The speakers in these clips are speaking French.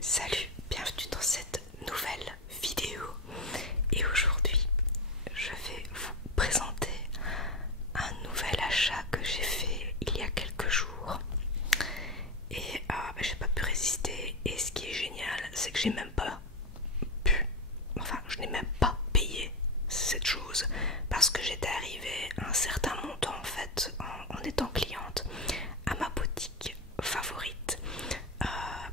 Salut, bienvenue dans cette nouvelle vidéo et aujourd'hui je vais vous présenter un nouvel achat que j'ai fait il y a quelques jours et j'ai pas pu résister. Et ce qui est génial, c'est que j'ai même pas je n'ai même pas payé cette chose parce que j'étais arrivée à un certain montant en fait en étant cliente à ma boutique favorite,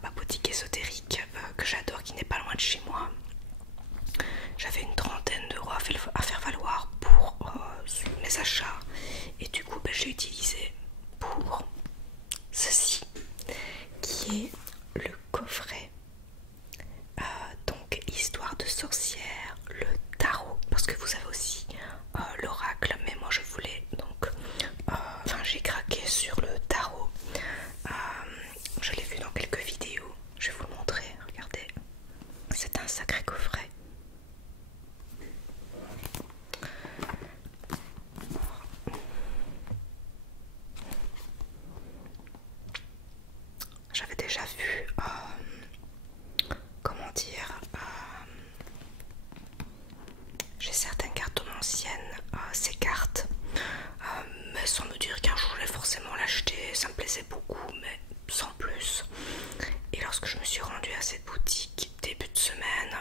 ma boutique ésotérique que j'adore, qui n'est pas loin de chez moi. J'avais une trentaine d'euros à faire valoir pour mes achats et du coup j'ai utilisé pour ceci qui est le coffret, donc histoire de sorcière, le tarot, parce que vous avez aussi l'oracle, mais moi je voulais donc j'ai craqué sur le tarot. Je l'ai vu dans quelques vidéos, je vais vous le montrer, regardez, c'est un sacré coffret. J'avais déjà vu, comment dire, j'ai certaines cartes anciennes, ces cartes, mais sans me dire qu'un jour je vais forcément l'acheter. Ça me plaisait beaucoup, mais sans plus. Et lorsque je me suis rendue à cette boutique début de semaine,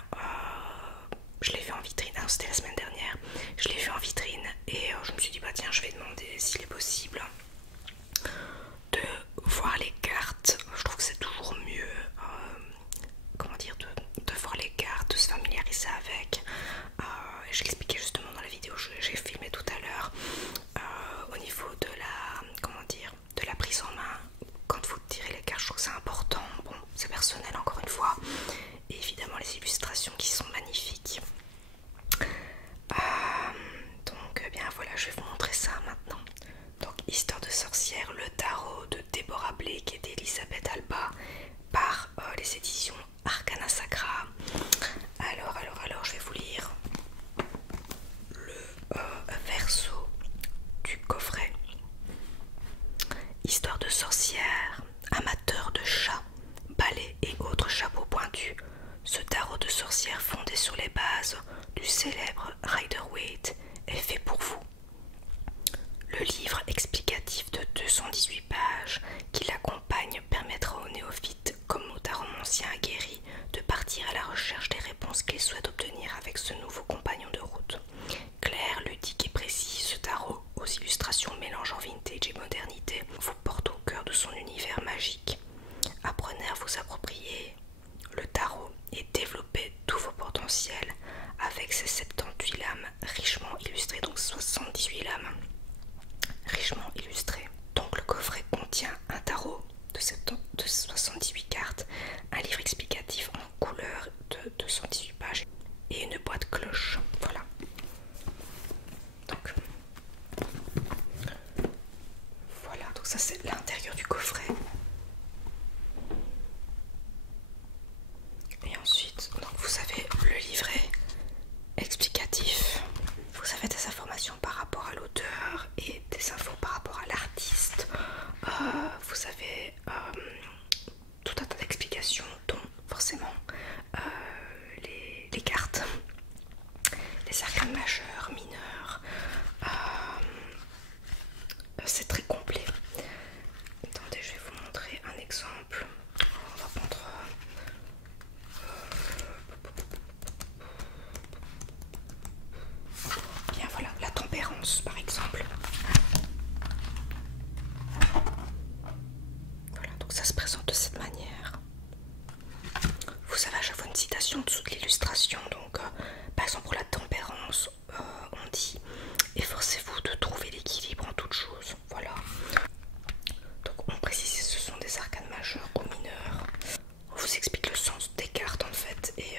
je l'ai vu en vitrine, c'était la semaine dernière, je l'ai vu en vitrine et je me suis dit bah tiens, je vais demander s'il est possible de voir les cartes. Je trouve que c'est toujours mieux, comment dire, de voir les cartes, de se familiariser avec. Je l'expliquais justement dans la vidéo que j'ai filmé tout à l'heure, au niveau de la, comment dire, de la prise en main. Quand vous tirez les cartes, je trouve que c'est important. Bon, c'est personnel encore une fois. Et évidemment les illustrations qui sont magnifiques. Donc bien voilà, je vais vous montrer ça maintenant. Donc Histoire de sorcière, le tarot de Deborah Blake et d'Elisabeth Alba par les éditions Arcana Sacra. Alors je vais vous lire le verso du coffret. Histoire de sorcière, amateur de chats, balais et autres chapeaux pointus, ce tarot de sorcière fondé sur les bases du célèbre Rider-Waite est fait pour vous. Le livre explicatif de 218 pages qui l'accompagne permettra aux néophytes comme aux taromanciens aguerris de partir à la recherche des réponses qu'ils souhaitent obtenir avec ce nouveau compagnon de route. Clair, ludique et précis, ce tarot, aux illustrations mélangeant vintage et modernité, vous porte au cœur de son univers magique. Apprenez à vous approprier le tarot et développer tous vos potentiels avec ses 78 lames richement illustrées, donc 78 lames richement illustrées. Donc le coffret contient un tarot de 78 cartes, un livre explicatif en couleur de 218 pages et une boîte cloche. Voilà. Donc voilà, donc ça c'est l'intérieur du coffret. Et ensuite, donc vous avez le livret explicatif. Vous avez des informations par rapport à l'auteur et des infos par rapport à l'artiste. Vous avez tout un tas d'explications, dont forcément les cartes, les arcanes majeures, mineures. C'est très complet. Attendez, je vais vous montrer un exemple. On va prendre bien voilà, la tempérance par exemple. Voilà, donc ça se présente de cette manière. Vous avez à chaque fois une citation en dessous de l'illustration. Donc par exemple pour la tempérance, on dit efforcez-vous de trouver l'équilibre en toutes choses. Voilà. Donc on précise que ce sont des arcanes majeures ou mineures. On vous explique le sens des cartes en fait et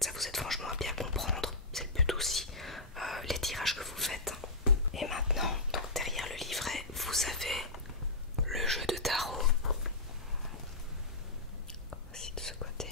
ça vous aide franchement à bien comprendre. C'est le but aussi, les tirages que vous faites. Et maintenant, donc derrière le livret, vous avez le jeu de tarot. Voici de ce côté.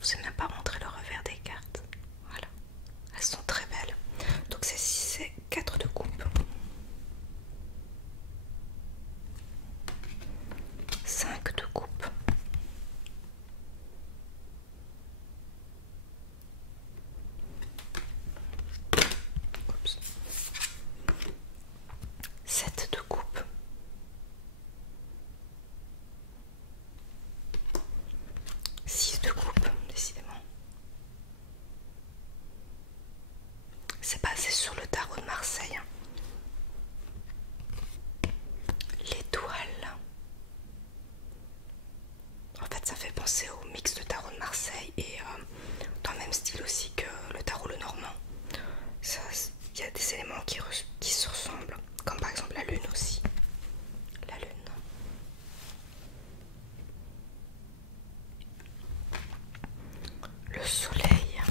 Je vous ai même pas montré le revers des cartes. Voilà, elles sont très belles. Donc c'est 4 de coupe. 5 de coupe. 7 de coupe. 6 de coupe, décidément. C'est basé sur le tarot de Marseille. L'étoile. En fait, ça fait penser au mix de tarot de Marseille et dans le même style aussi que le tarot le normand. Il y a des éléments qui se ressemblent, comme par exemple la lune aussi. La lune. Le soleil.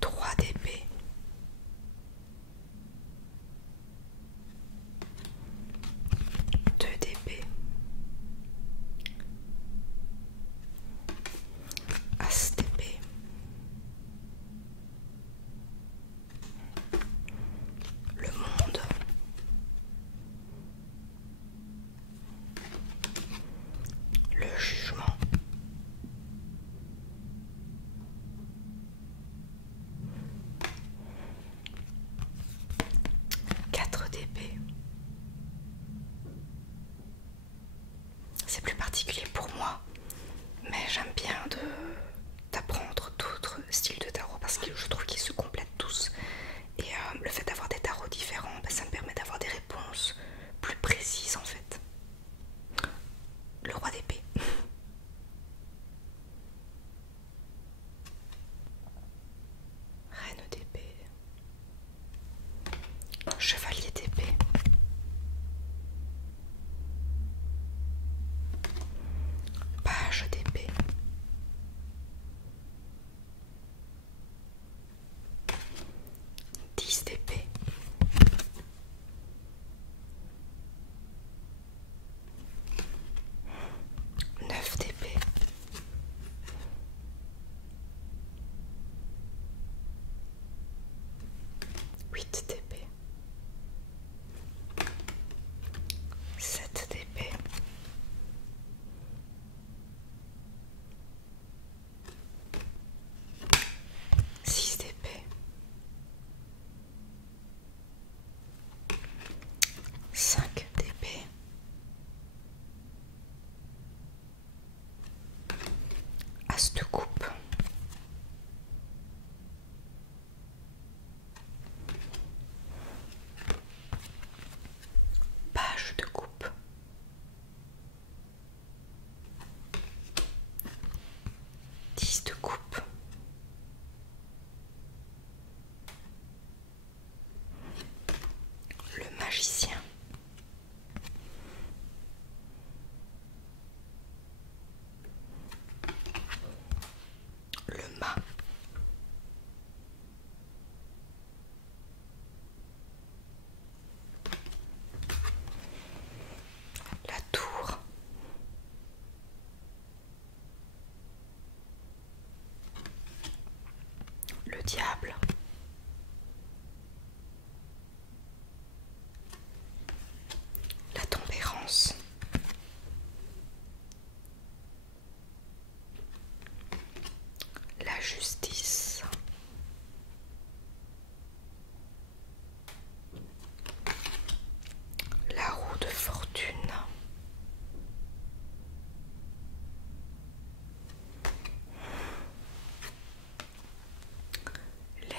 Trois d'épée. Deux d'épée. As d'épée. Le monde. Le jugement. Quatre d'épée. C'est plus particulier pour moi, mais j'aime bien d'apprendre d'autres styles de tarot parce que je trouve qu'ils se complètent tous. Et le fait d'avoir des tarots différents, ça me permet d'avoir des réponses plus précises en fait. Le roi d'épée. Reine d'épée. Chevalier d'épée. Page d'épée. Dix d'épée. Neuf d'épée. Huit d'épée. Sept d'épée. 6 d'épée. 5 d'épée. As de coupe. Page de coupe. 10 de coupe. Le magicien. Le mât. La tour. Le diable. La tempérance. La justice. La roue de fortune. Les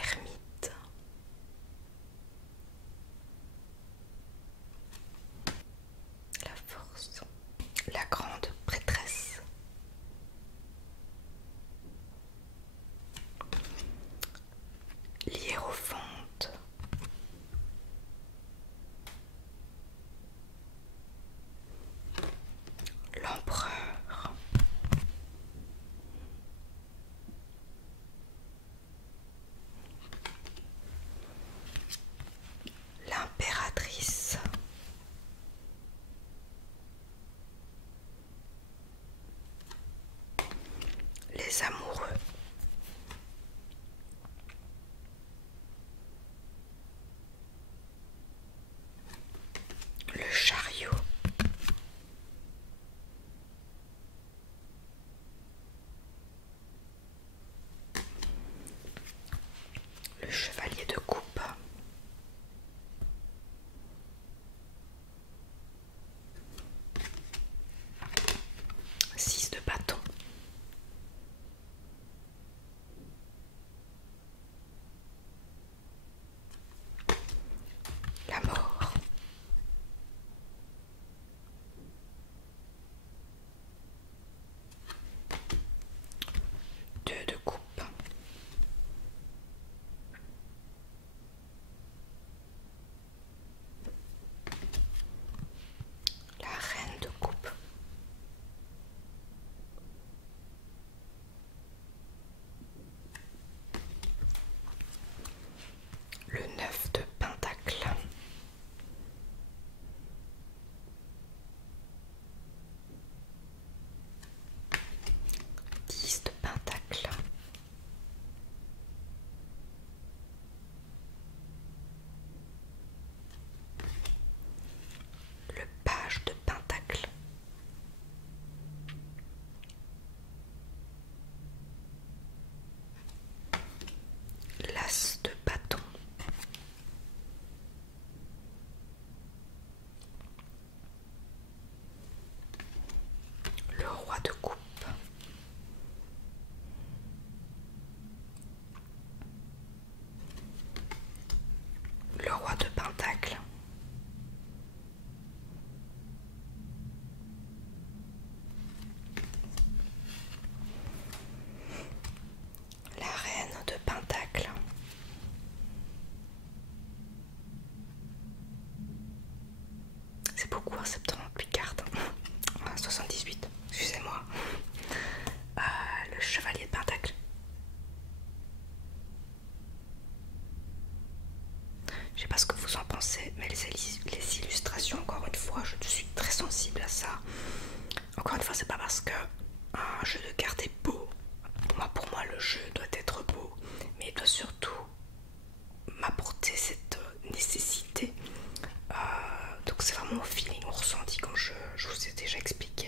avoir 78 cartes. 78, excusez-moi. Le chevalier de pentacle. Je sais pas ce que vous en pensez, mais les illustrations, encore une fois, je suis très sensible à ça. Encore une fois, c'est pas parce que un jeu de cartes est beau. Pour moi, le jeu doit être beau, mais il doit surtout m'apporter cette nécessité. Donc c'est vraiment au feeling, au ressenti, comme je vous ai déjà expliqué.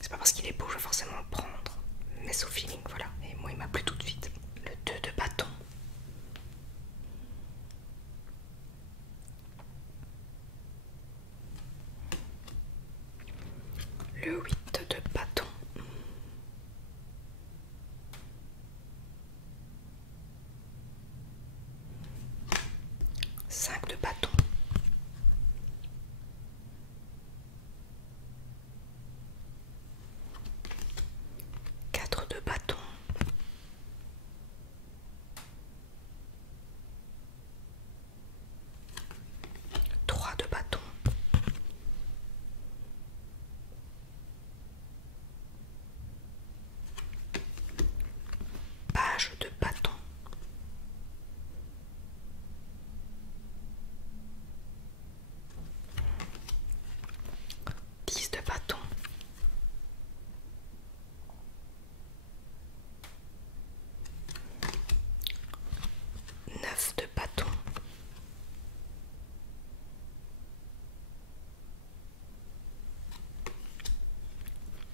C'est pas parce qu'il est beau que je vais forcément le prendre, mais c'est au feeling, voilà. Et moi, il m'a plu tout de suite. Le 2 de bâton. Le 8 de bâton. Cinq de bâton. Quatre de bâton. Trois de bâton. Page de bâton. Dix de bâton. Neuf de bâton.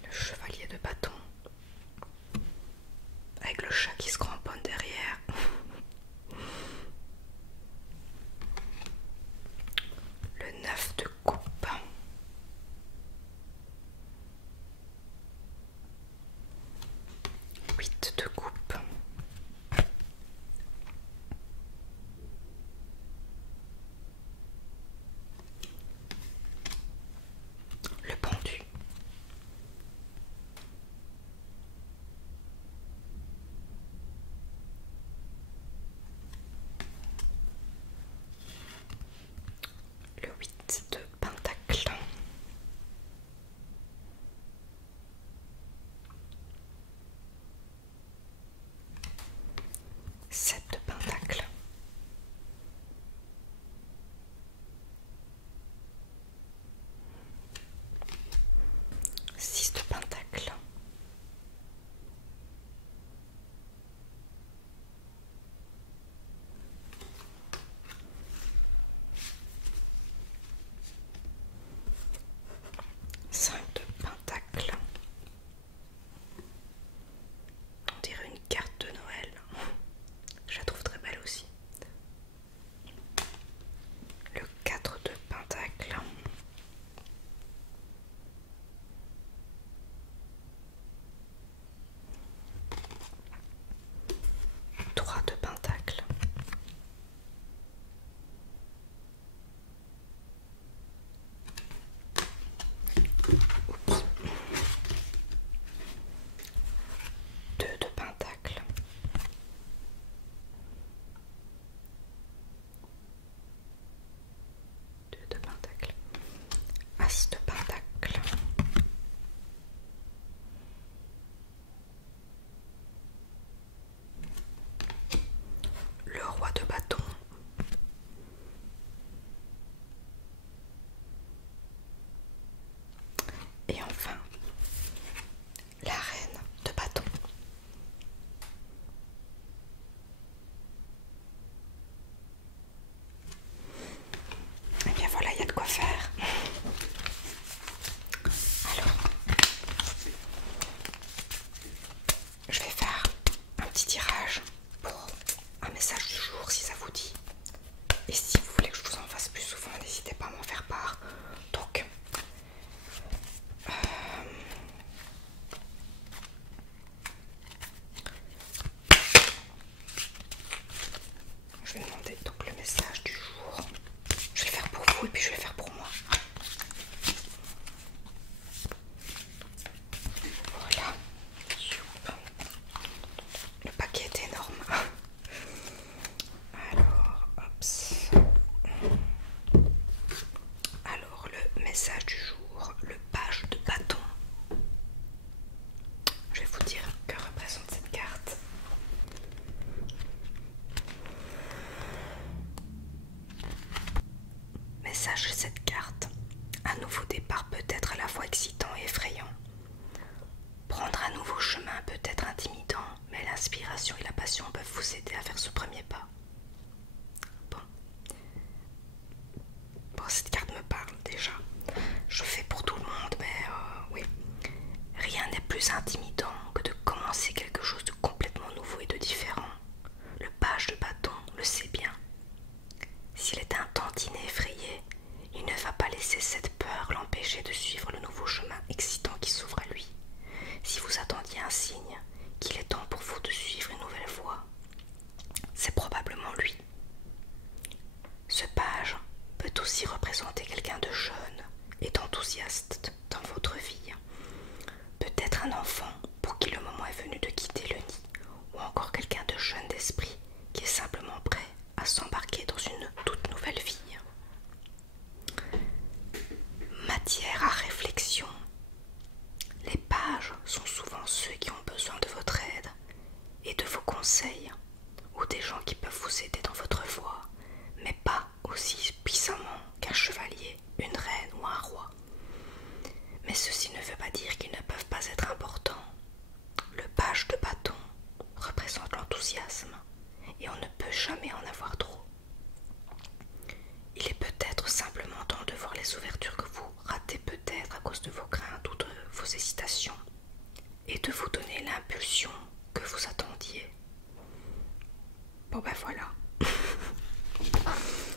Le chevalier de bâton. Avec le chat qui se cramponne derrière. Le 9 de coupe. Huit de coupe. Le pendu. Le 8 de message du jour, le page de bâton. Je vais vous dire que représente cette carte. Message de cette carte. Un nouveau départ peut être à la fois excitant et effrayant. Prendre un nouveau chemin peut être intimidant, mais l'inspiration et la passion peuvent vous aider à faire ce premier pas. Bon, cette carte me parle déjà. Je fais pour tout le monde, mais oui. Rien n'est plus intimidant que de commencer quelque chose de complètement nouveau et de différent. Le page de bâton le sait bien. S'il est un tantinet effrayé, il ne va pas laisser cette peur l'empêcher de suivre le nouveau chemin excitant qui s'ouvre à lui. Si vous attendiez un signe qu'il est temps pour vous de suivre une nouvelle voie, c'est probablement lui. Ce page peut aussi représenter quelqu'un de jeune et d'enthousiaste dans votre vie. Peut-être un enfant pour qui le moment est venu de quitter le nid, ou encore quelqu'un de jeune d'esprit qui est simplement prêt à s'embarquer dans une toute nouvelle vie. Matière à réflexion. Les pages sont souvent ceux qui ont besoin de votre aide et de vos conseils, ou des gens qui peuvent vous aider dans votre voie, mais pas aussi puissamment qu'un chevalier, une reine ou un roi. Mais ceci ne veut pas dire qu'ils ne peuvent pas être importants. Le page de bâton représente l'enthousiasme et on ne peut jamais en avoir trop. Il est peut-être simplement temps de voir les ouvertures que vous ratez peut-être à cause de vos craintes ou de vos hésitations et de vous donner l'impulsion que vous attendiez. Bon ben voilà.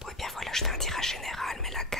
Oui bien voilà, je fais un tirage général, mais la carte